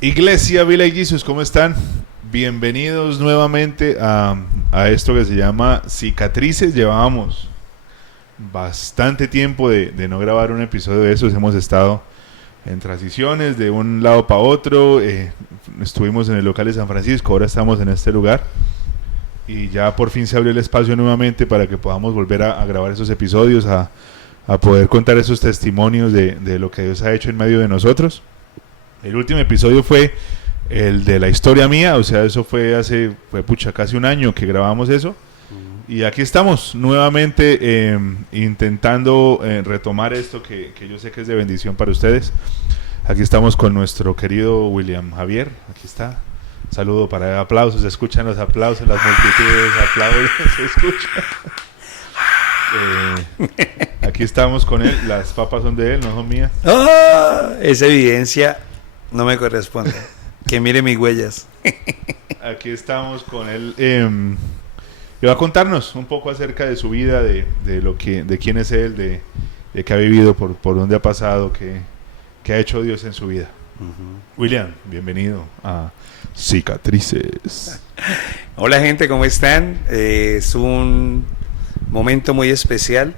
Iglesia Village Jesus, ¿cómo están? Bienvenidos nuevamente a esto que se llama Cicatrices. Llevábamos bastante tiempo de no grabar un episodio de esos. Hemos estado en transiciones de un lado para otro. Estuvimos en el local de San Francisco, ahora estamos en este lugar. Y ya por fin se abrió el espacio nuevamente para que podamos volver a grabar esos episodios, a poder contar esos testimonios de lo que Dios ha hecho en medio de nosotros. El último episodio fue el de la historia mía, o sea, eso fue casi un año que grabamos eso. Y aquí estamos nuevamente intentando retomar esto que yo sé que es de bendición para ustedes. Aquí estamos con nuestro querido William Javier, aquí está. Saludo para aplausos, se escuchan los aplausos, las multitudes, aplausos, se escuchan. Aquí estamos con él, las papas son de él, no son mías. Esa evidencia no me corresponde. Que mire mis huellas. Aquí estamos con él. Y va a contarnos un poco acerca de su vida, de quién es él, de qué ha vivido, por dónde ha pasado, qué ha hecho Dios en su vida. William, bienvenido a Cicatrices. Hola gente, ¿cómo están? Es un momento muy especial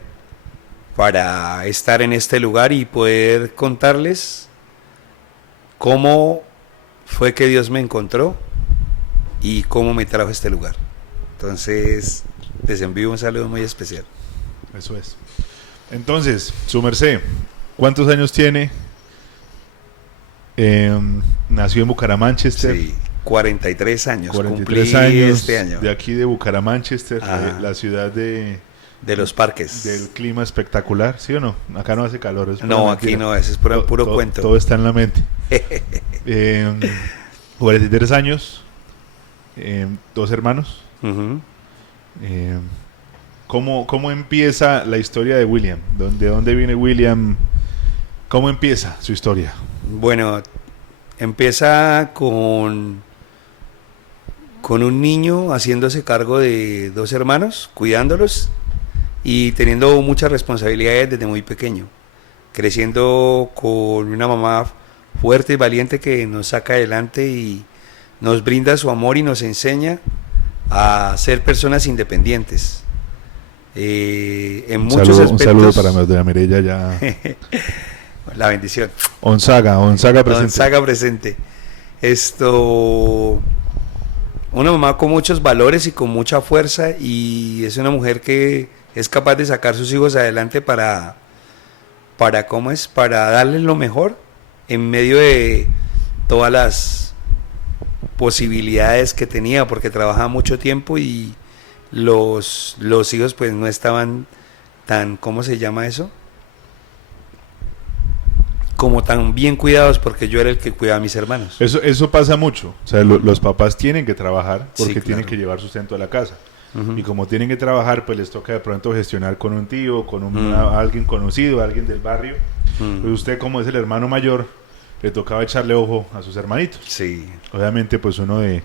para estar en este lugar y poder contarles cómo fue que Dios me encontró y cómo me trajo a este lugar. Entonces, les envío un saludo muy especial. Eso es. Entonces, su merced, ¿cuántos años tiene? Nació en Bucaramánchester. Sí, 43 años. 43 cumplí años este año. De aquí de Bucaramánchester, la ciudad de los parques. Del clima espectacular, ¿sí o no? Acá no hace calor. No, aquí no, ese es puro cuento. Todo está en la mente. 43 años, 2 hermanos. Uh-huh. ¿Cómo empieza la historia de William? ¿De dónde viene William? ¿Cómo empieza su historia? Bueno, empieza con un niño haciéndose cargo de 2 hermanos, cuidándolos y teniendo muchas responsabilidades desde muy pequeño, creciendo con una mamá fuerte y valiente que nos saca adelante y nos brinda su amor y nos enseña a ser personas independientes. En muchos aspectos. Un saludo para Doña Mireya ya. La bendición. Onzaga presente. Onzaga presente. Una mamá con muchos valores y con mucha fuerza, y es una mujer que es capaz de sacar sus hijos adelante para darles lo mejor en medio de todas las posibilidades que tenía, porque trabajaba mucho tiempo y los hijos pues no estaban tan, ¿cómo se llama eso? Como tan bien cuidados, porque yo era el que cuidaba a mis hermanos. Eso pasa mucho, o sea, los papás tienen que trabajar porque sí, tienen claro, que llevar sustento a la casa. Uh-huh. Y como tienen que trabajar, pues les toca de pronto gestionar con un tío, con alguien conocido, alguien del barrio. Pues usted, como es el hermano mayor, le tocaba echarle ojo a sus hermanitos. Sí. Obviamente pues uno de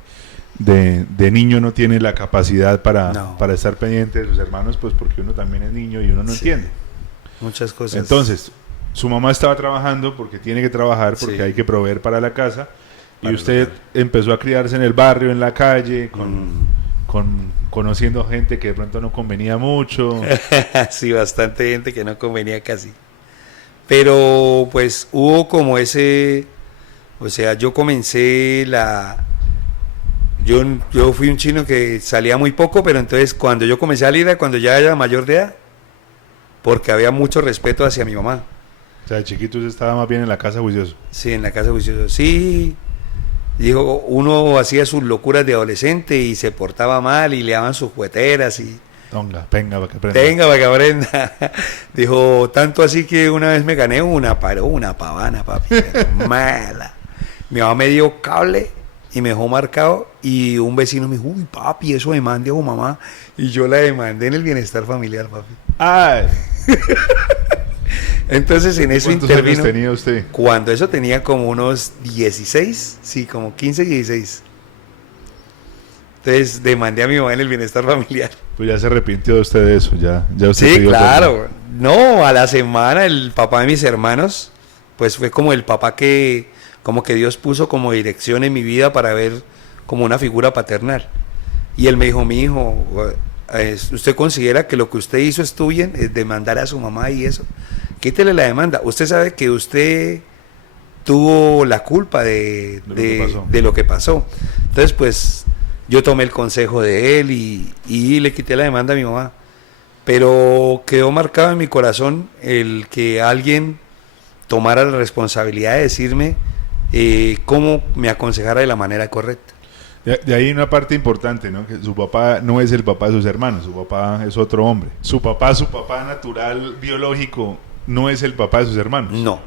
niño no tiene la capacidad para estar pendiente de sus hermanos, pues porque uno también es niño y uno no entiende muchas cosas. Entonces su mamá estaba trabajando porque tiene que trabajar, porque hay que proveer para la casa, y usted empezó a criarse en el barrio, en la calle, conociendo gente que de pronto no convenía mucho. Sí, bastante gente que no convenía casi. Pero pues hubo como ese, o sea, yo comencé yo fui un chino que salía muy poco, pero entonces cuando yo comencé a salir, cuando ya era mayor de edad, porque había mucho respeto hacia mi mamá. O sea, de chiquito usted estaba más bien en la casa juicioso. Sí, en la casa juicioso. Sí, dijo, uno hacía sus locuras de adolescente y se portaba mal y le daban sus jugueteras y... Venga, para que aprenda. Venga, para que aprenda. Dijo, tanto así que una vez me gané una pavana, papi. Mala. Mi mamá me dio cable y me dejó marcado, y un vecino me dijo, uy, papi, eso demande a tu mamá. Y yo la demandé en el bienestar familiar, papi. ¡Ay! Entonces en eso ¿Cuántos intervino. años tenía usted? Cuando eso tenía como unos 16, sí, como 15, 16. Entonces demandé a mi mamá en el bienestar familiar. Pues ya se arrepintió de usted de eso, ya usted Sí, pidió claro. perdón. No, a la semana el papá de mis hermanos, pues fue como el papá que, como que Dios puso como dirección en mi vida para ver como una figura paternal. Y él me dijo, mi hijo, ¿usted considera que lo que usted hizo estuvo bien? Es demandar a su mamá y eso. Quítele la demanda. Usted sabe que usted tuvo la culpa de lo que pasó. Entonces, pues, yo tomé el consejo de él y le quité la demanda a mi mamá. Pero quedó marcado en mi corazón el que alguien tomara la responsabilidad de decirme cómo me aconsejara de la manera correcta. De ahí una parte importante, ¿no? Que su papá no es el papá de sus hermanos, su papá es otro hombre. Su papá natural, biológico, no es el papá de sus hermanos. No,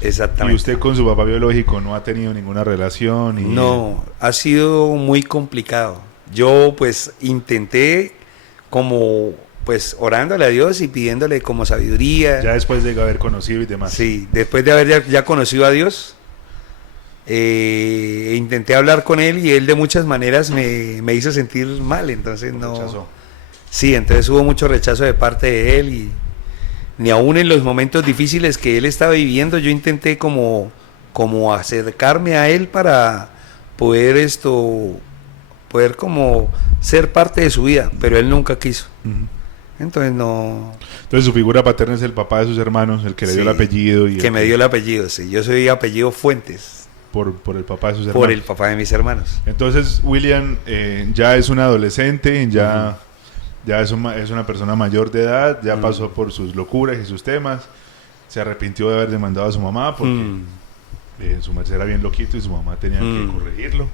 exactamente. Y usted con su papá biológico no ha tenido ninguna relación. No, ha sido muy complicado. Yo pues intenté como pues orándole a Dios y pidiéndole como sabiduría. Ya después de haber conocido y demás. Sí, después de haber ya conocido a Dios, intenté hablar con él y él de muchas maneras me hizo sentir mal, entonces no. Rechazó. Sí, entonces hubo mucho rechazo de parte de él y ni aún en los momentos difíciles que él estaba viviendo yo intenté como acercarme a él para poder poder como ser parte de su vida, pero él nunca quiso. Uh-huh. Entonces no. Entonces su figura paterna es el papá de sus hermanos, el que le dio el apellido. Que me dio el apellido, sí. Yo soy apellido Fuentes. Por el papá de sus hermanos. Por el papá de mis hermanos. Entonces William ya es un adolescente, ya es una persona mayor de edad, ya pasó por sus locuras y sus temas, se arrepintió de haber demandado a su mamá porque su merced era bien loquito y su mamá tenía que corregirlo.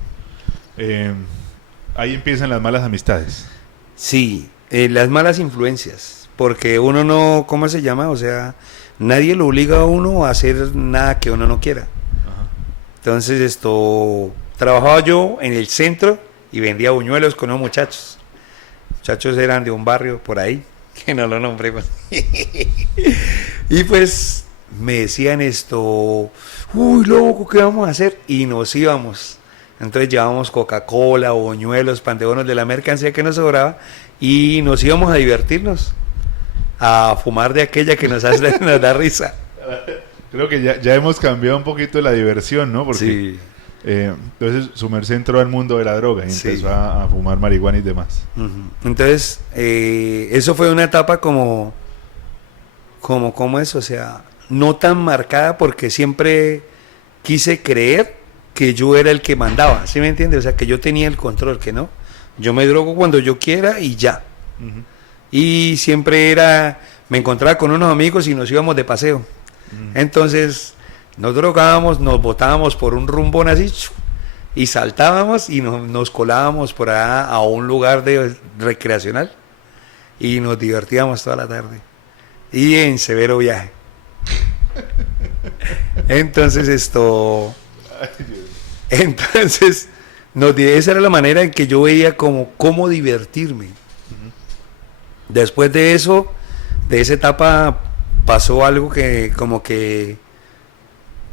Ahí empiezan las malas amistades. Sí, las malas influencias, porque uno no, ¿cómo se llama? O sea, nadie lo obliga a uno a hacer nada que uno no quiera. Ajá. Entonces trabajaba yo en el centro y vendía buñuelos con unos muchachos. Muchachos eran de un barrio por ahí, que no lo nombré. Y pues me decían uy, loco, ¿qué vamos a hacer? Y nos íbamos. Entonces llevábamos Coca-Cola, buñuelos, panteones de la mercancía que nos sobraba y nos íbamos a divertirnos, a fumar de aquella que nos da risa. Creo que ya hemos cambiado un poquito la diversión, ¿no? Porque sí. Entonces su merced entró al mundo de la droga y empezó a fumar marihuana y demás. Entonces eso fue una etapa como eso, o sea, no tan marcada porque siempre quise creer que yo era el que mandaba, ¿sí me entiendes? O sea, que yo tenía el control, que no. Yo me drogo cuando yo quiera y ya. Y siempre me encontraba con unos amigos y nos íbamos de paseo. Entonces nos drogábamos, nos botábamos por un rumbón así y saltábamos y nos colábamos por allá a un lugar recreacional y nos divertíamos toda la tarde y en severo viaje. Entonces esa era la manera en que yo veía cómo divertirme. Después de eso, de esa etapa pasó algo que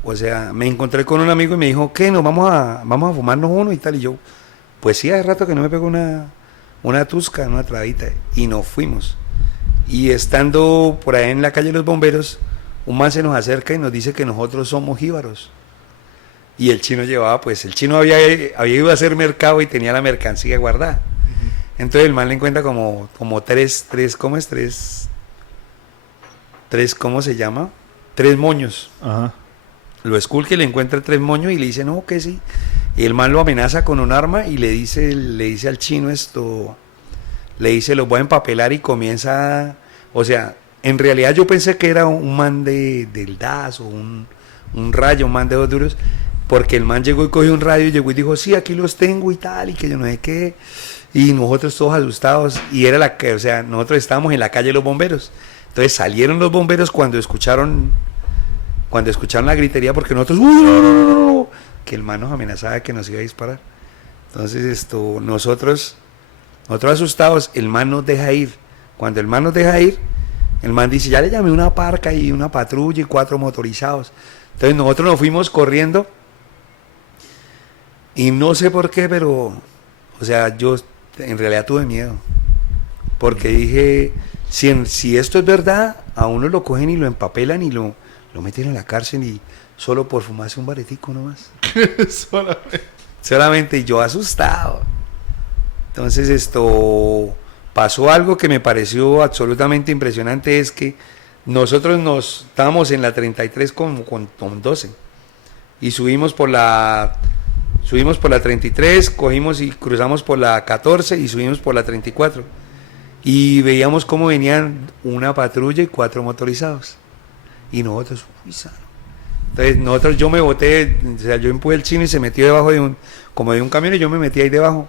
o sea, me encontré con un amigo y me dijo, ¿qué? Nos vamos a fumarnos uno y tal. Y yo, pues sí, hace rato que no me pego una tusca, una trabita. Y nos fuimos. Y estando por ahí en la calle de los bomberos, un man se nos acerca y nos dice que nosotros somos jíbaros. Y el chino el chino había ido a hacer mercado y tenía la mercancía guardada. Entonces el man le encuentra como tres, ¿cómo se llama? 3 moños. Ajá. Lo esculca y le encuentra 3 moños y le dice, no, que sí. Y el man lo amenaza con un arma y le dice al chino le dice, los voy a empapelar y comienza, o sea, en realidad yo pensé que era un man del DAS o un rayo, un man de 2 duros, porque el man llegó y cogió un radio y llegó y dijo, sí, aquí los tengo y tal, y que yo no sé qué, y nosotros todos asustados, y era o sea, nosotros estábamos en la calle de los bomberos, entonces salieron los bomberos cuando escucharon la gritería, porque nosotros, que el man nos amenazaba que nos iba a disparar. Entonces nosotros asustados, el man nos deja ir. Cuando el man nos deja ir, el man dice, ya le llamé una parca y una patrulla y 4 motorizados. Entonces nosotros nos fuimos corriendo y no sé por qué, pero, o sea, yo en realidad tuve miedo. porque dije, si esto es verdad, a uno lo cogen y lo empapelan y lo meten en la cárcel y solo por fumarse un baretico nomás. Solamente yo asustado. Entonces pasó algo que me pareció absolutamente impresionante, es que nosotros estábamos en la 33 con 12 y subimos por la 33, cogimos y cruzamos por la 14 y subimos por la 34 y veíamos cómo venían una patrulla y 4 motorizados y nosotros, uy, sano. Entonces yo me boté, o sea, yo empujé el chino y se metió debajo de un camión y yo me metí ahí debajo.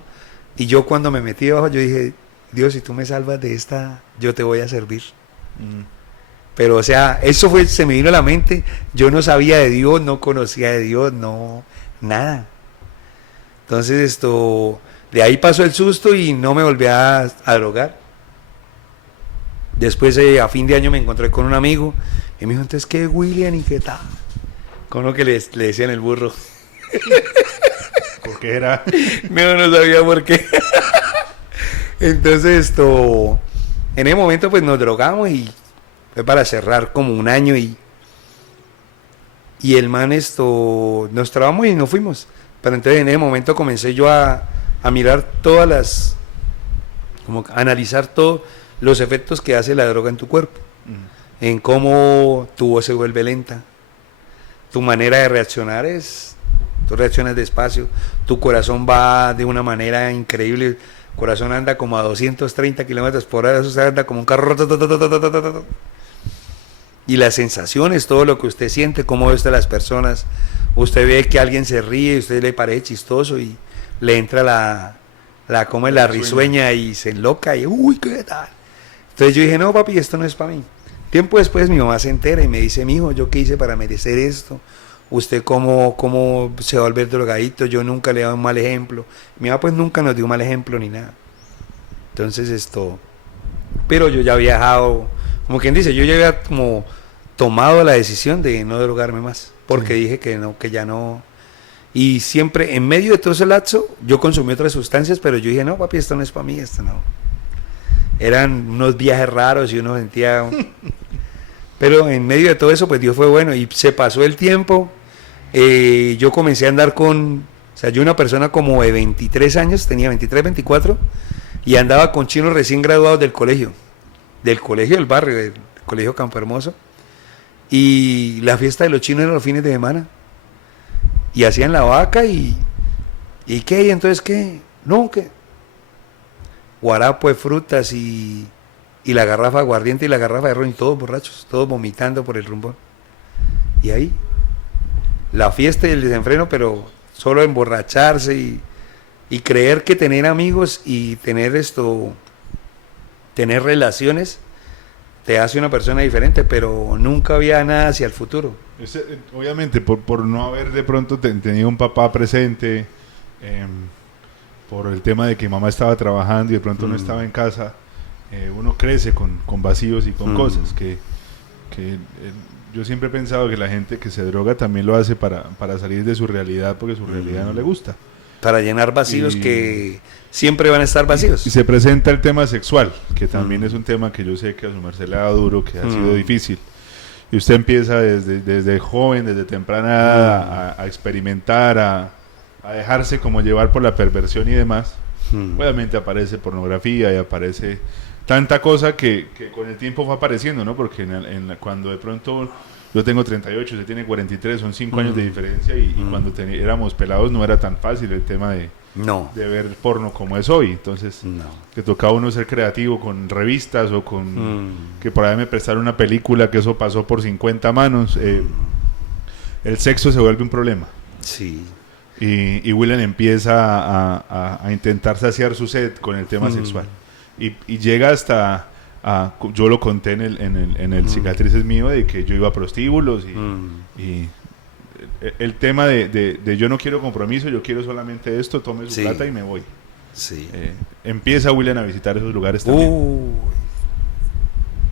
Y yo cuando me metí debajo, yo dije, Dios, si tú me salvas de esta, yo te voy a servir. Pero, o sea, se me vino a la mente. Yo no sabía de Dios, no conocía de Dios, no, nada. Entonces, de ahí pasó el susto y no me volví a drogar. Después, a fin de año, me encontré con un amigo y me dijo, entonces, ¿qué, William? ¿Y qué tal? Con lo que le decían el burro. ¿Por qué era? No sabía por qué. Entonces en ese momento pues nos drogamos y fue para cerrar como un año y el man nos trabamos y nos fuimos. Pero entonces en ese momento comencé yo a mirar como analizar todos los efectos que hace la droga en tu cuerpo. En cómo tu voz se vuelve lenta. Tu manera de reaccionar tú reaccionas despacio, tu corazón va de una manera increíble, el corazón anda como a 230 kilómetros por hora, eso anda como un carro, y las sensaciones, todo lo que usted siente, cómo ve usted a las personas, usted ve que alguien se ríe, usted le parece chistoso y le entra la risueña y se enloca y uy, ¿qué tal? Entonces yo dije, no papi, esto no es para mí. Tiempo después mi mamá se entera y me dice, mijo, ¿yo qué hice para merecer esto? Usted cómo se va a volver drogadito, yo nunca le he dado un mal ejemplo. Mi mamá pues nunca nos dio un mal ejemplo ni nada. Entonces pero yo ya había dejado, como quien dice, yo ya había como tomado la decisión de no drogarme más, porque dije que no, que ya no. Y siempre, en medio de todo ese lapso, yo consumí otras sustancias, pero yo dije, no papi, esto no es para mí, esto no. Eran unos viajes raros y uno sentía... Pero en medio de todo eso, pues Dios fue bueno y se pasó el tiempo. Yo comencé a andar yo una persona como de 23 años, tenía 23, 24, y andaba con chinos recién graduados del colegio del barrio, del colegio Campo Hermoso, y la fiesta de los chinos era los fines de semana, y hacían la vaca ¿y qué? ¿Y entonces qué? No, ¿qué? Guarapo de frutas y la garrafa de aguardiente y la garrafa de ron y todos borrachos, todos vomitando por el rumbón. Y ahí, la fiesta y el desenfreno, pero solo emborracharse y creer que tener amigos y tener relaciones te hace una persona diferente, pero nunca había nada hacia el futuro. Obviamente, por no haber de pronto tenido un papá presente, por el tema de que mamá estaba trabajando y de pronto no estaba en casa, uno crece con vacíos y con cosas que yo siempre he pensado que la gente que se droga también lo hace para salir de su realidad, porque su realidad no le gusta. Para llenar vacíos que siempre van a estar vacíos. Y se presenta el tema sexual, que también es un tema que yo sé que a su merced le ha dado duro, que ha sido difícil. Y usted empieza desde joven, desde temprana edad, a experimentar, a dejarse como llevar por la perversión y demás. Obviamente aparece pornografía y aparece tanta cosa que con el tiempo fue apareciendo, ¿no? Porque cuando de pronto yo tengo 38, usted tiene 43, son 5 años de diferencia y cuando éramos pelados no era tan fácil el tema de ver porno como es hoy. Entonces, que tocaba uno ser creativo con revistas o con que por ahí me prestaron una película, que eso pasó por 50 manos. El sexo se vuelve un problema. Sí. Y William empieza a intentar saciar su sed con el tema sexual. Y llega hasta... yo lo conté en el Cicatrices mío, de que yo iba a prostíbulos y el tema de yo no quiero compromiso, yo quiero solamente esto, tome su plata y me voy. Sí. Empieza William a visitar esos lugares también.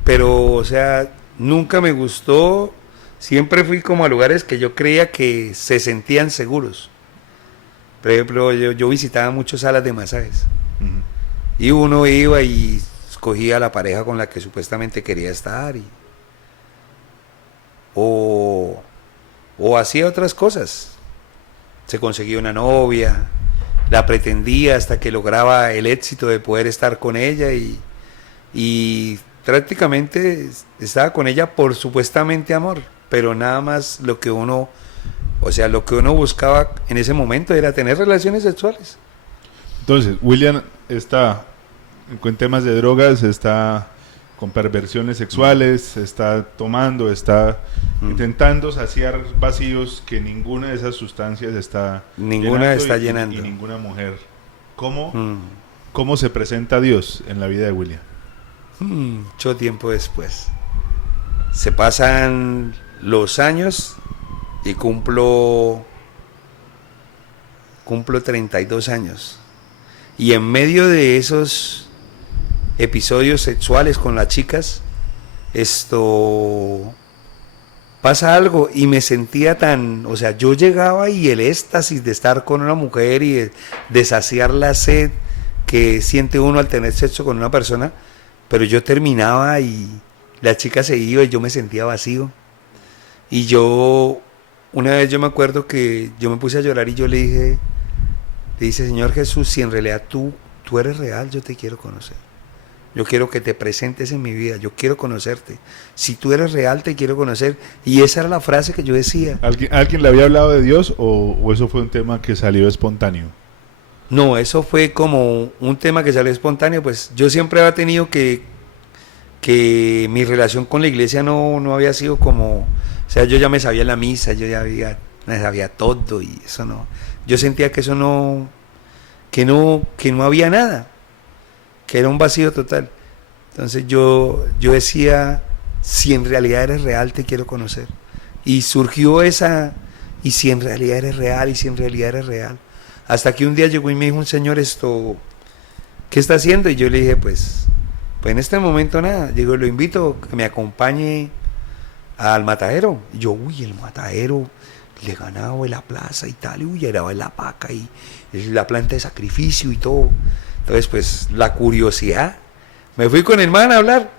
Pero, o sea, nunca me gustó. Siempre fui como a lugares que yo creía que se sentían seguros. Por ejemplo, yo visitaba muchas salas de masajes. Y uno iba y escogía la pareja con la que supuestamente quería estar o hacía otras cosas. Se conseguía una novia, la pretendía hasta que lograba el éxito de poder estar con ella y prácticamente estaba con ella por supuestamente amor, pero nada más lo que uno buscaba en ese momento era tener relaciones sexuales. Entonces, William está con temas de drogas, está con perversiones sexuales, está tomando, está intentando saciar vacíos que ninguna de esas sustancias está llenando. Y ninguna mujer. ¿Cómo se presenta Dios en la vida de William? Mucho tiempo después. Se pasan los años y cumplo 32 años. Y en medio de esos episodios sexuales con las chicas, pasa algo y me sentía yo llegaba y el éxtasis de estar con una mujer y de saciar la sed que siente uno al tener sexo con una persona, pero yo terminaba y la chica se iba y yo me sentía vacío. Y una vez yo me acuerdo que yo me puse a llorar y yo le dije, Señor Jesús, si en realidad tú eres real, yo te quiero conocer. Yo quiero que te presentes en mi vida, yo quiero conocerte. Si tú eres real, te quiero conocer. Y esa era la frase que yo decía. ¿Alguien le había hablado de Dios o eso fue un tema que salió espontáneo? No, eso fue como un tema que salió espontáneo. Pues yo siempre había tenido que mi relación con la iglesia no había sido como... O sea, yo ya me sabía la misa, me sabía todo y eso no... Yo sentía que eso que no había nada, que era un vacío total. Entonces yo decía, si en realidad eres real, te quiero conocer. Y surgió esa, y si en realidad eres real, y si en realidad eres real. Hasta que un día llegó y me dijo un señor ¿qué está haciendo? Y yo le dije, pues en este momento nada. Digo, lo invito a que me acompañe al matadero. Y yo, el matadero, le ganaba en la plaza y tal, era en la vaca y la planta de sacrificio y todo. Entonces, pues, la curiosidad. Me fui con el man a hablar.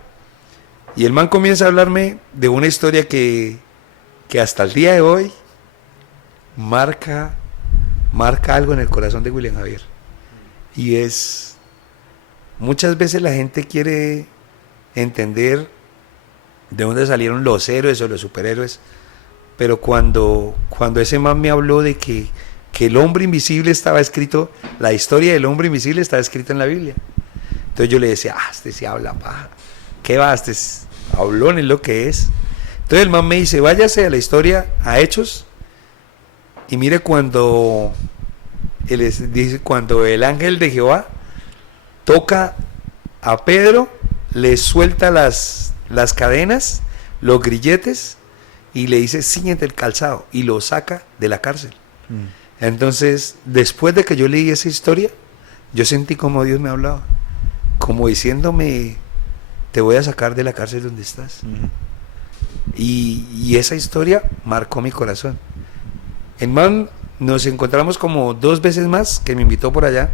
Y el man comienza a hablarme de una historia que hasta el día de hoy marca algo en el corazón de William Javier. Y muchas veces la gente quiere entender de dónde salieron los héroes o los superhéroes, pero cuando ese man me habló de que el hombre invisible estaba escrito, la historia del hombre invisible estaba escrita en la Biblia. Entonces yo le decía, este se habla paja, ¿qué va? Este es hablón, es lo que es. Entonces el man me dice, váyase a la historia, a Hechos, y mire cuando el ángel de Jehová toca a Pedro, le suelta las cadenas, los grilletes, y le dice, ciñete el calzado, y lo saca de la cárcel. Entonces, después de que yo leí esa historia, yo sentí como Dios me hablaba, como diciéndome, te voy a sacar de la cárcel donde estás. Y esa historia marcó mi corazón. El man, nos encontramos como 2 veces más, que me invitó por allá,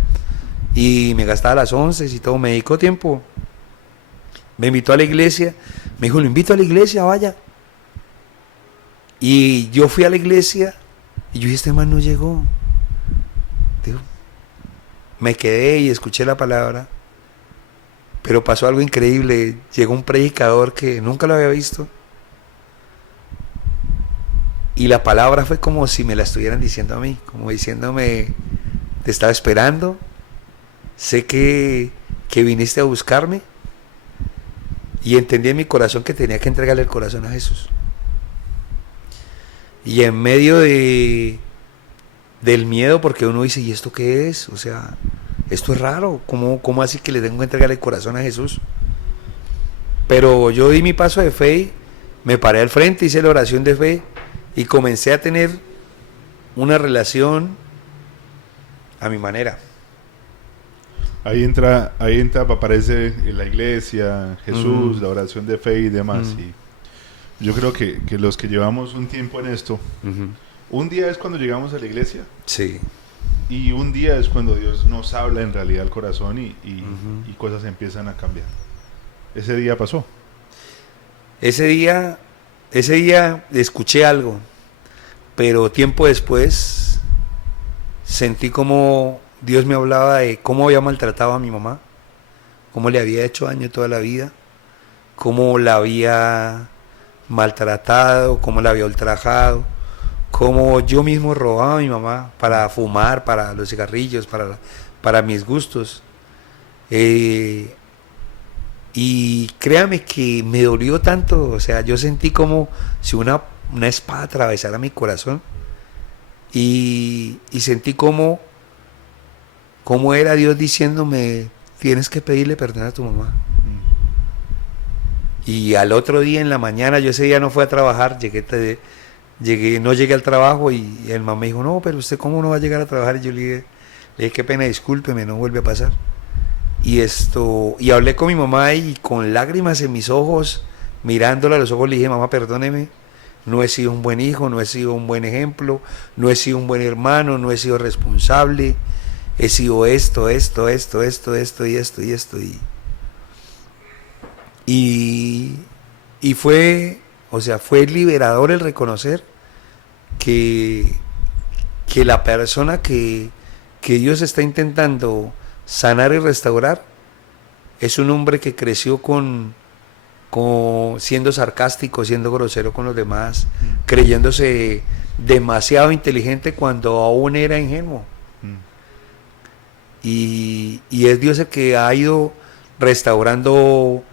y me gastaba las 11 y todo, me dedicó tiempo. Me invitó a la iglesia, me dijo, lo invito a la iglesia, vaya. Y yo fui a la iglesia, y yo dije, este man no llegó. Digo, me quedé y escuché la palabra, pero pasó algo increíble. Llegó un predicador que nunca lo había visto, y la palabra fue como si me la estuvieran diciendo a mí, como diciéndome, te estaba esperando, sé que viniste a buscarme, y entendí en mi corazón que tenía que entregarle el corazón a Jesús. Y en medio del miedo, porque uno dice, ¿y esto qué es? O sea, esto es raro, ¿cómo así que le tengo que entregar el corazón a Jesús? Pero yo di mi paso de fe, me paré al frente, hice la oración de fe, y comencé a tener una relación a mi manera. Ahí aparece en la iglesia, Jesús, la oración de fe y demás. Y yo creo que los que llevamos un tiempo en esto, un día es cuando llegamos a la iglesia. Sí. Y un día es cuando Dios nos habla en realidad al corazón y cosas empiezan a cambiar. ese día pasó. Ese día escuché algo, pero tiempo después sentí como Dios me hablaba de cómo había maltratado a mi mamá, cómo le había hecho daño toda la vida, cómo la había maltratado, cómo la había ultrajado, cómo yo mismo robaba a mi mamá para fumar, para los cigarrillos, para mis gustos. Y créame que me dolió tanto, o sea, yo sentí como si una espada atravesara mi corazón y sentí como era Dios diciéndome, tienes que pedirle perdón a tu mamá. Y al otro día en la mañana, yo ese día no fui a trabajar, no llegué al trabajo y el mamá me dijo, no, pero usted cómo no va a llegar a trabajar. Y yo le dije, qué pena, discúlpeme, no vuelve a pasar. Y hablé con mi mamá y con lágrimas en mis ojos, mirándola a los ojos, le dije, mamá, perdóneme, no he sido un buen hijo, no he sido un buen ejemplo, no he sido un buen hermano, no he sido responsable, he sido esto. Y fue, o sea, fue liberador el reconocer que la persona que Dios está intentando sanar y restaurar es un hombre que creció con siendo sarcástico, siendo grosero con los demás, creyéndose demasiado inteligente cuando aún era ingenuo. Y es Dios el que ha ido restaurando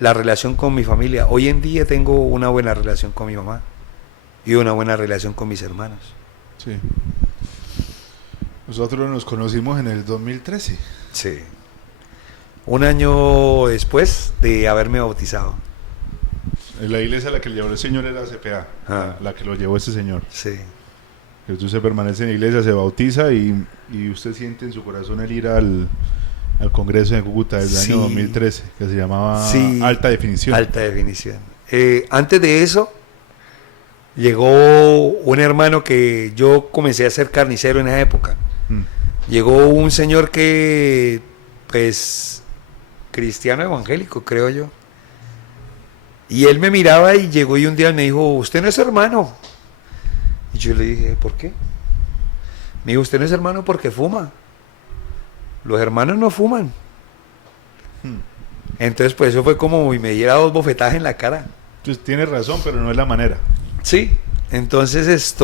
la relación con mi familia. Hoy en día tengo una buena relación con mi mamá y una buena relación con mis hermanos. Sí. Nosotros nos conocimos en el 2013. Sí. Un año después de haberme bautizado. La iglesia a la que le llevó el señor era CPA, la que lo llevó ese señor. Sí. Usted se permanece en la iglesia, se bautiza y usted siente en su corazón el ir al Congreso de Cúcuta del año 2013, que se llamaba Alta Definición. Alta Definición. Antes de eso, llegó un hermano que yo comencé a ser carnicero en esa época. Llegó un señor que, pues, cristiano evangélico, creo yo. Y él me miraba y llegó y un día me dijo, usted no es hermano. Y yo le dije, ¿por qué? Me dijo, usted no es hermano porque fuma. Los hermanos no fuman. Entonces, pues eso fue como y me diera 2 bofetadas en la cara. Entonces, tiene razón, pero no es la manera. Sí. Entonces,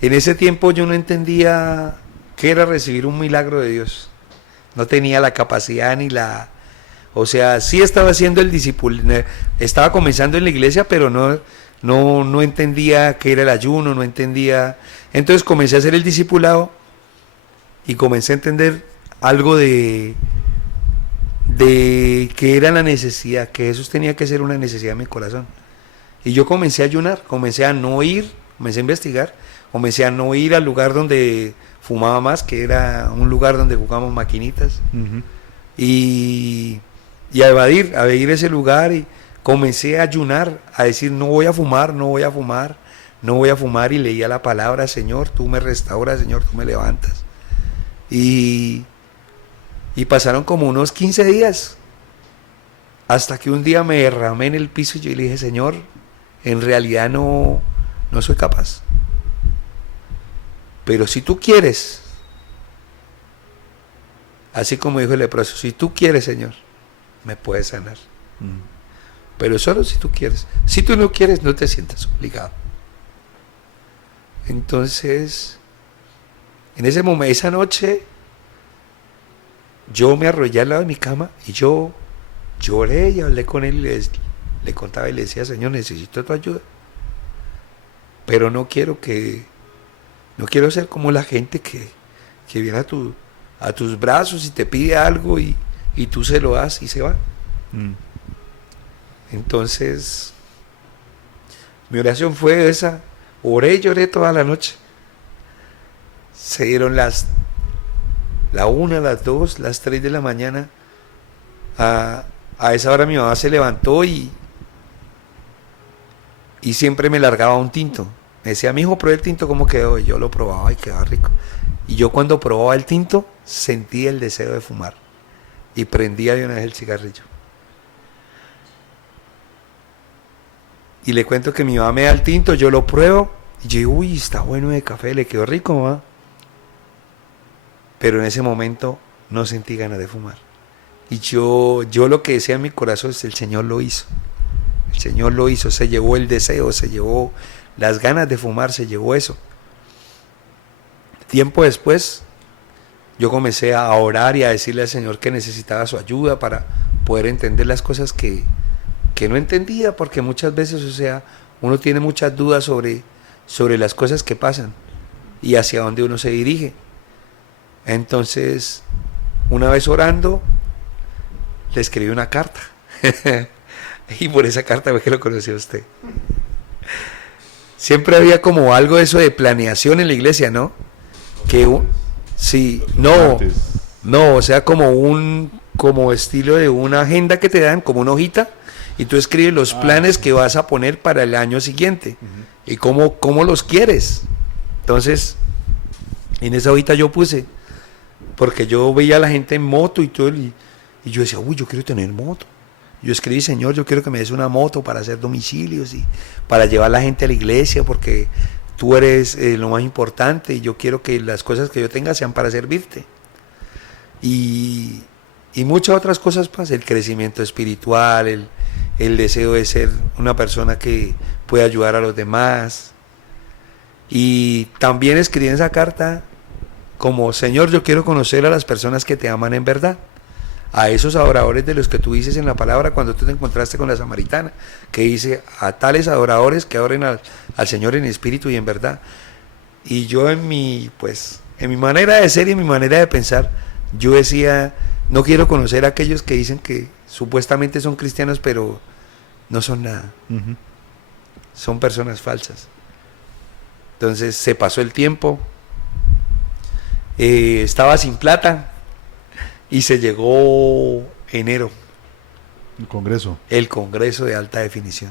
en ese tiempo yo no entendía qué era recibir un milagro de Dios. No tenía la capacidad ni la... O sea, sí estaba haciendo el discipulado, estaba comenzando en la iglesia, pero no entendía qué era el ayuno, no entendía. Entonces comencé a hacer el discipulado y comencé a entender algo de que era la necesidad, que Jesús tenía que ser una necesidad en mi corazón. Y yo comencé a ayunar, comencé a no ir, comencé a investigar, comencé a no ir al lugar donde fumaba más, que era un lugar donde jugábamos maquinitas, y a evadir ese lugar, y comencé a ayunar, a decir no voy a fumar, y leía la palabra, Señor, tú me restauras, Señor, tú me levantas. Y pasaron como unos 15 días, hasta que un día me derramé en el piso y yo le dije, Señor, en realidad no soy capaz. Pero si tú quieres, así como dijo el leproso, si tú quieres, Señor, me puedes sanar. Pero solo si tú quieres. Si tú no quieres, no te sientas obligado. Entonces, en ese momento, esa noche, yo me arrollé al lado de mi cama y yo lloré y hablé con él y le contaba y le decía, Señor, necesito tu ayuda. Pero no quiero ser como la gente que viene a tus brazos y te pide algo y tú se lo das y se va. Entonces, mi oración fue esa. Oré y lloré toda la noche. Se dieron la 1, las 2, las 3 de la mañana. A esa hora mi mamá se levantó y siempre me largaba un tinto. Me decía, mi hijo, prueba el tinto, ¿cómo quedó? Y yo lo probaba y quedaba rico. Y yo cuando probaba el tinto, sentía el deseo de fumar. Y prendía de una vez el cigarrillo. Y le cuento que mi mamá me da el tinto, yo lo pruebo. Y yo digo, uy, está bueno de café, le quedó rico, mamá. Pero en ese momento no sentí ganas de fumar. Y yo lo que decía en mi corazón es: el Señor lo hizo. El Señor lo hizo, se llevó el deseo, se llevó las ganas de fumar, se llevó eso. Tiempo después, yo comencé a orar y a decirle al Señor que necesitaba su ayuda para poder entender las cosas que no entendía, porque muchas veces, o sea, uno tiene muchas dudas sobre las cosas que pasan y hacia dónde uno se dirige. Entonces, una vez orando, le escribí una carta. Y por esa carta fue que lo conocí a usted. Siempre había como algo de eso de planeación en la iglesia, ¿no? Sí, no, o sea, como estilo de una agenda que te dan, como una hojita, y tú escribes los planes que vas a poner para el año siguiente, y cómo los quieres. Entonces, en esa hojita yo puse, porque yo veía a la gente en moto y todo, y yo decía, uy, yo quiero tener moto. Yo escribí: Señor, yo quiero que me des una moto para hacer domicilios y para llevar a la gente a la iglesia, porque tú eres lo más importante y yo quiero que las cosas que yo tenga sean para servirte. Y muchas otras cosas, pues, el crecimiento espiritual, el deseo de ser una persona que pueda ayudar a los demás. Y también escribí en esa carta como: Señor, yo quiero conocer a las personas que te aman en verdad. A esos adoradores de los que tú dices en la palabra cuando tú te encontraste con la samaritana, que dice: a tales adoradores que adoren al Señor en espíritu y en verdad. Y yo en mi manera de ser y en mi manera de pensar, yo decía: no quiero conocer a aquellos que dicen que supuestamente son cristianos, pero no son nada. Son personas falsas. Entonces se pasó el tiempo, estaba sin plata. Y se llegó enero. El Congreso de Alta Definición.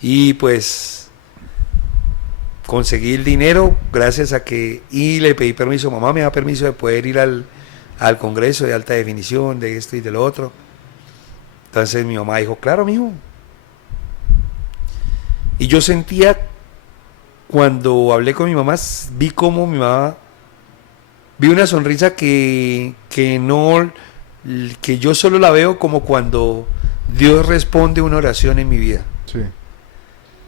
Y pues conseguí el dinero gracias a que... Y le pedí permiso, mamá me da permiso de poder ir al Congreso de Alta Definición, de esto y de lo otro. Entonces mi mamá dijo: claro, mijo. Y yo sentía, cuando hablé con mi mamá, vi cómo mi mamá... Vi una sonrisa que yo solo la veo como cuando Dios responde una oración en mi vida. Sí.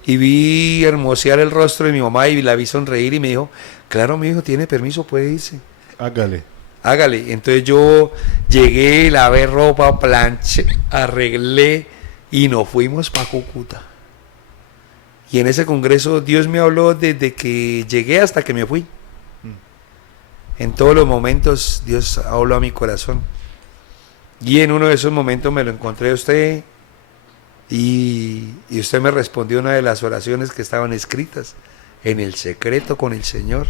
Y vi hermosear el rostro de mi mamá y la vi sonreír y me dijo: claro, mi hijo, tiene permiso, puede irse. Hágale. Entonces yo llegué, lavé ropa, planché, arreglé y nos fuimos para Cúcuta. Y en ese congreso Dios me habló desde que llegué hasta que me fui. En todos los momentos Dios habló a mi corazón. Y en uno de esos momentos me lo encontré a usted y usted me respondió una de las oraciones que estaban escritas en el secreto con el Señor.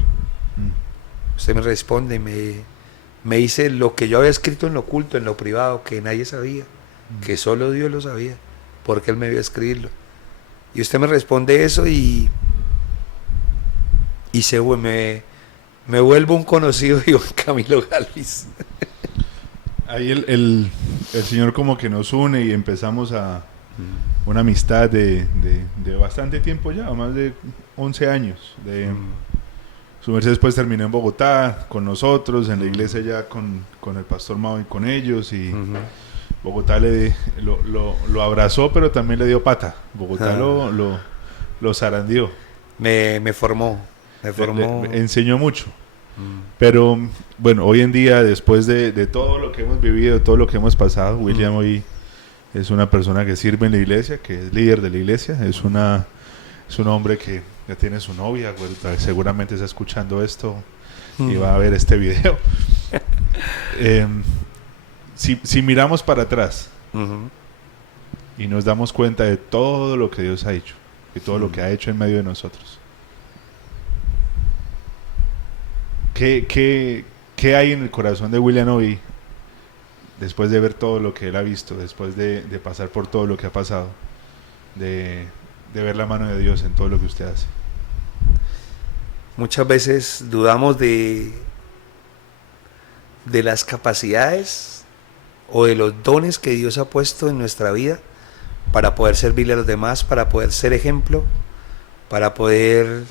Usted me responde, me dice lo que yo había escrito en lo oculto, en lo privado, que nadie sabía, que solo Dios lo sabía, porque Él me vio escribirlo. Y usted me responde eso y me vuelvo un conocido de Iván Camilo Galvis. Ahí el Señor como que nos une y empezamos a una amistad de bastante tiempo ya, más de 11 años. Su merced después terminó en Bogotá con nosotros, en la iglesia ya con el pastor Mao y con ellos, y Bogotá lo abrazó, pero también le dio pata. Bogotá lo zarandeó. Me formó. Le enseñó mucho. Pero bueno, hoy en día, después de todo lo que hemos vivido, de todo lo que hemos pasado, William hoy es una persona que sirve en la iglesia, que es líder de la iglesia, es un hombre que ya tiene su novia, seguramente está escuchando esto y va a ver este video. Si miramos para atrás y nos damos cuenta de todo lo que Dios ha hecho y todo lo que ha hecho en medio de nosotros, ¿qué hay en el corazón de William hoy después de ver todo lo que él ha visto, después de pasar por todo lo que ha pasado, de ver la mano de Dios en todo lo que usted hace? Muchas veces dudamos de las capacidades o de los dones que Dios ha puesto en nuestra vida, para poder servirle a los demás, para poder ser ejemplo, para poder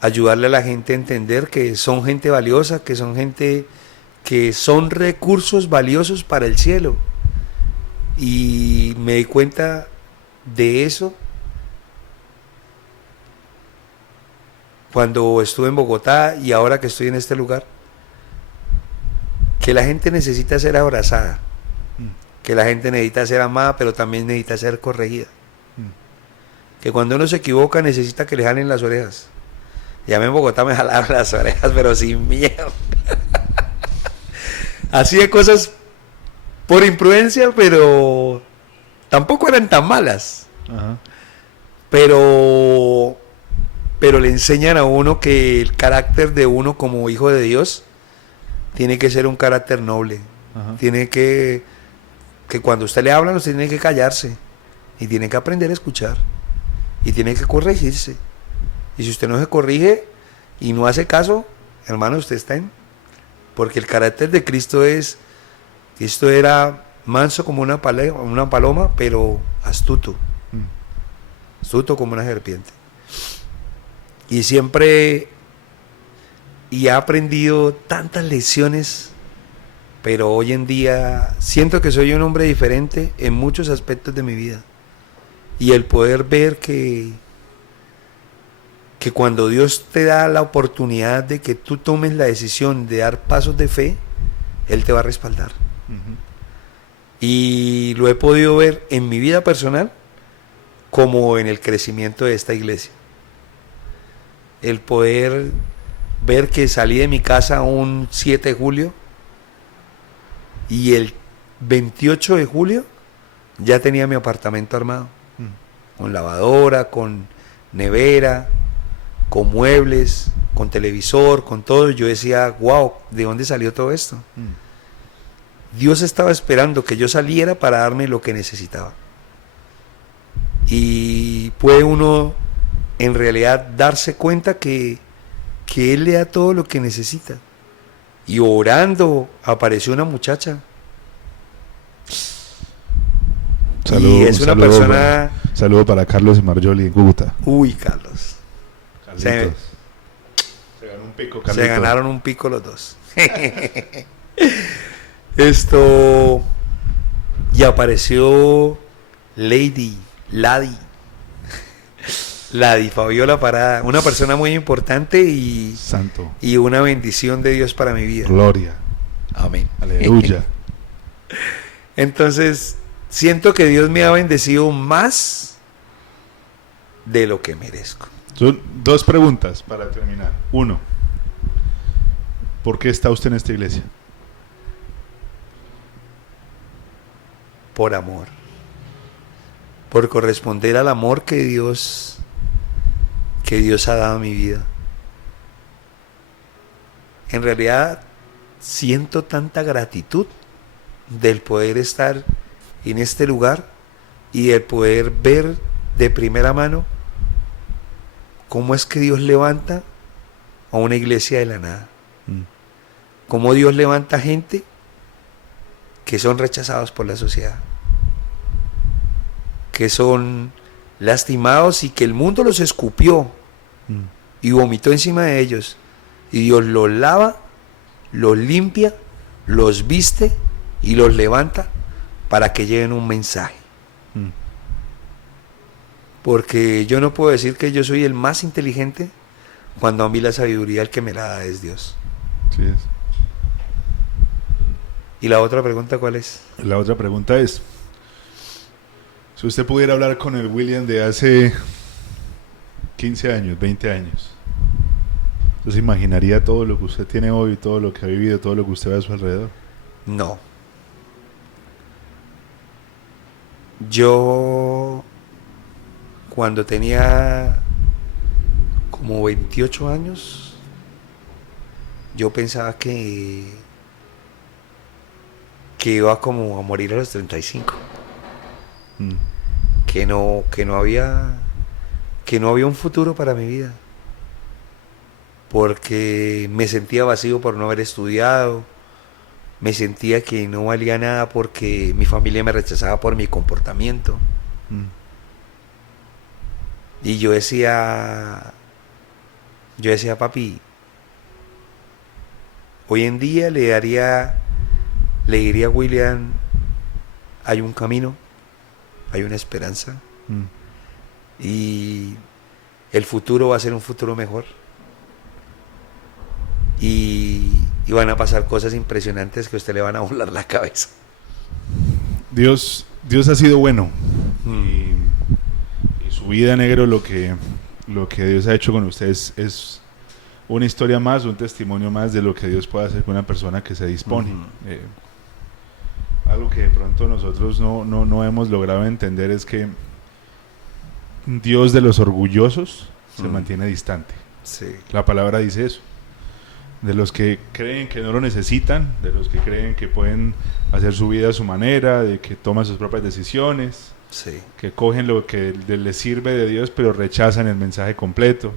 ayudarle a la gente a entender que son gente valiosa, que son gente que son recursos valiosos para el cielo. Y me di cuenta de eso cuando estuve en Bogotá y ahora que estoy en este lugar, que la gente necesita ser abrazada, que la gente necesita ser amada, pero también necesita ser corregida. Que cuando uno se equivoca necesita que le jalen las orejas. Y a mí en Bogotá me jalaron las orejas, pero sin miedo. Así de cosas por imprudencia, pero tampoco eran tan malas. Ajá. Pero le enseñan a uno que el carácter de uno como hijo de Dios tiene que ser un carácter noble. Ajá. Tiene que cuando usted le habla, usted tiene que callarse y tiene que aprender a escuchar y tiene que corregirse. Y si usted no se corrige y no hace caso, hermano, usted está en... Porque el carácter de Cristo era manso como una paloma, pero astuto. Astuto como una serpiente. Y siempre... Y he aprendido tantas lecciones, pero hoy en día siento que soy un hombre diferente en muchos aspectos de mi vida. Y el poder ver que cuando Dios te da la oportunidad de que tú tomes la decisión de dar pasos de fe, Él te va a respaldar. Uh-huh. Y lo he podido ver en mi vida personal como en el crecimiento de esta iglesia. El poder ver que salí de mi casa un 7 de julio y el 28 de julio ya tenía mi apartamento armado, con lavadora, con nevera, con muebles, con televisor, con todo. Yo decía, wow, ¿de dónde salió todo esto? Dios estaba esperando que yo saliera para darme lo que necesitaba. Y puede uno en realidad darse cuenta que Él le da todo lo que necesita. Y orando apareció una muchacha. Saludo, y es una persona... Saludo para Carlos y Marjoli en Cúcuta. Uy, Carlos. Se ganó un pico, Carlitos. Se ganaron un pico los dos. Y apareció Lady Fabiola Parada, una persona muy importante y santo y una bendición de Dios para mi vida. Gloria. Amén. Aleluya. Entonces, siento que Dios me ha bendecido más de lo que merezco. Son dos preguntas para terminar. Uno, ¿por qué está usted en esta iglesia? Por amor. Por corresponder al amor que Dios ha dado a mi vida. En realidad, siento tanta gratitud del poder estar en este lugar y de poder ver de primera mano cómo es que Dios levanta a una iglesia de la nada. Cómo Dios levanta gente que son rechazados por la sociedad, que son lastimados y que el mundo los escupió y vomitó encima de ellos. Y Dios los lava, los limpia, los viste y los levanta para que lleven un mensaje. Porque yo no puedo decir que yo soy el más inteligente cuando a mí la sabiduría el que me la da es Dios. Sí es. ¿Y la otra pregunta cuál es? La otra pregunta es, si usted pudiera hablar con el William de hace 15 años, 20 años, ¿entonces imaginaría todo lo que usted tiene hoy, todo lo que ha vivido, todo lo que usted ve a su alrededor? No. Yo, cuando tenía como 28 años, yo pensaba que iba como a morir a los 35. Que no había un futuro para mi vida. Porque me sentía vacío por no haber estudiado, me sentía que no valía nada porque mi familia me rechazaba por mi comportamiento. Mm. Y yo decía, papi, hoy en día le diría a William, hay un camino, hay una esperanza y el futuro va a ser un futuro mejor. Y van a pasar cosas impresionantes que a usted le van a volar la cabeza. Dios ha sido bueno. Y su vida, negro, lo que Dios ha hecho con ustedes es una historia más, un testimonio más de lo que Dios puede hacer con una persona que se dispone. Algo que de pronto nosotros no hemos logrado entender es que Dios de los orgullosos se mantiene distante. Sí. La palabra dice eso. De los que creen que no lo necesitan, de los que creen que pueden hacer su vida a su manera, de que toman sus propias decisiones, Sí. que cogen lo que les sirve de Dios pero rechazan el mensaje completo,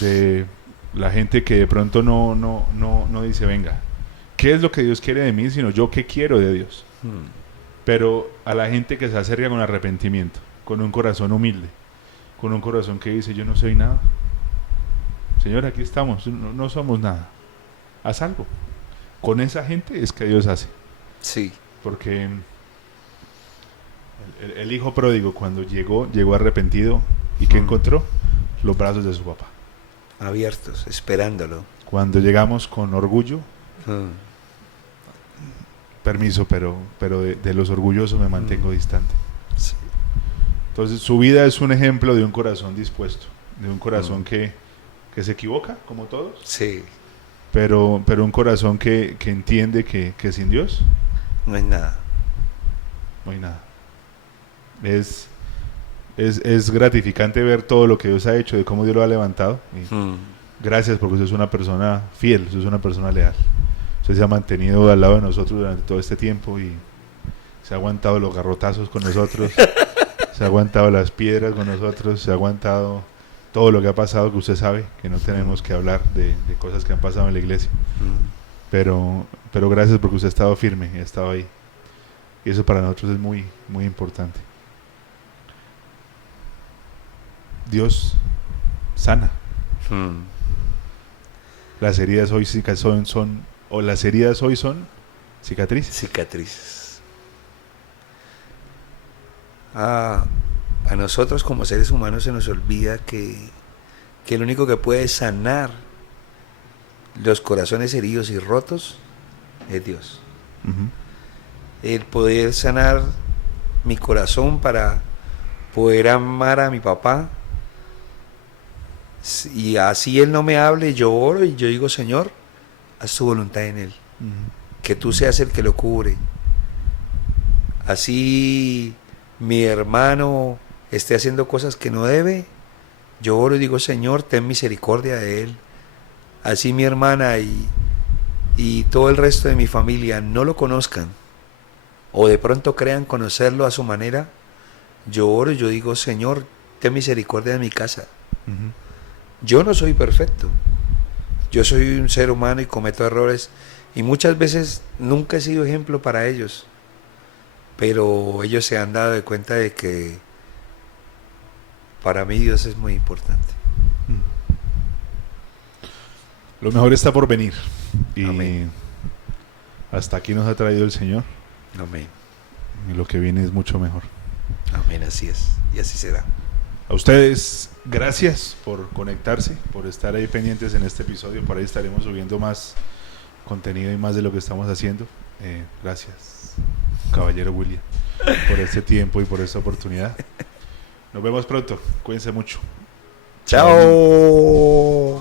de la gente que de pronto no dice, venga, ¿qué es lo que Dios quiere de mí? Sino yo qué quiero de Dios. Pero a la gente que se acerca con arrepentimiento, con un corazón humilde, con un corazón que dice, yo no soy nada, Señor, aquí estamos, no somos nada, haz algo. Con esa gente es que Dios hace. Sí. Porque el hijo pródigo cuando llegó arrepentido y ¿qué encontró? Los brazos de su papá. Abiertos, esperándolo. Cuando llegamos con orgullo, permiso, pero de los orgullosos me mantengo distante. Sí. Entonces su vida es un ejemplo de un corazón dispuesto, de un corazón que se equivoca, como todos, Sí. pero un corazón que entiende que sin Dios No hay nada. no hay nada. Es gratificante ver todo lo que Dios ha hecho, de cómo Dios lo ha levantado. Y gracias, porque usted es una persona fiel, usted es una persona leal. Usted se ha mantenido al lado de nosotros durante todo este tiempo y se ha aguantado los garrotazos con nosotros, se ha aguantado las piedras con nosotros, se ha aguantado todo lo que ha pasado, que usted sabe que no tenemos que hablar de cosas que han pasado en la iglesia. Pero gracias porque usted ha estado firme y ha estado ahí. Y eso para nosotros es muy, muy importante. Dios sana. Las heridas hoy son cicatrices. Cicatrices. A nosotros como seres humanos se nos olvida que el único que puede sanar los corazones heridos y rotos es Dios. El poder sanar mi corazón para poder amar a mi papá, y así él no me hable, yo oro y yo digo, Señor, haz tu voluntad en él, que tú seas el que lo cubre. Así mi hermano esté haciendo cosas que no debe, yo oro y digo, Señor, ten misericordia de él. Así mi hermana y todo el resto de mi familia no lo conozcan, o de pronto crean conocerlo a su manera, yo oro y yo digo, Señor, ten misericordia de mi casa. Yo no soy perfecto, yo soy un ser humano y cometo errores, y muchas veces nunca he sido ejemplo para ellos, pero ellos se han dado de cuenta de que para mí Dios es muy importante. Lo mejor está por venir. Y Amén. hasta aquí nos ha traído el Señor. Amén. Y lo que viene es mucho mejor. Amén, así es, y así será. A ustedes, gracias por conectarse, por estar ahí pendientes en este episodio. Por ahí estaremos subiendo más contenido y más de lo que estamos haciendo. Gracias, caballero William, por este tiempo y por esta oportunidad. Nos vemos pronto. Cuídense mucho. Chao.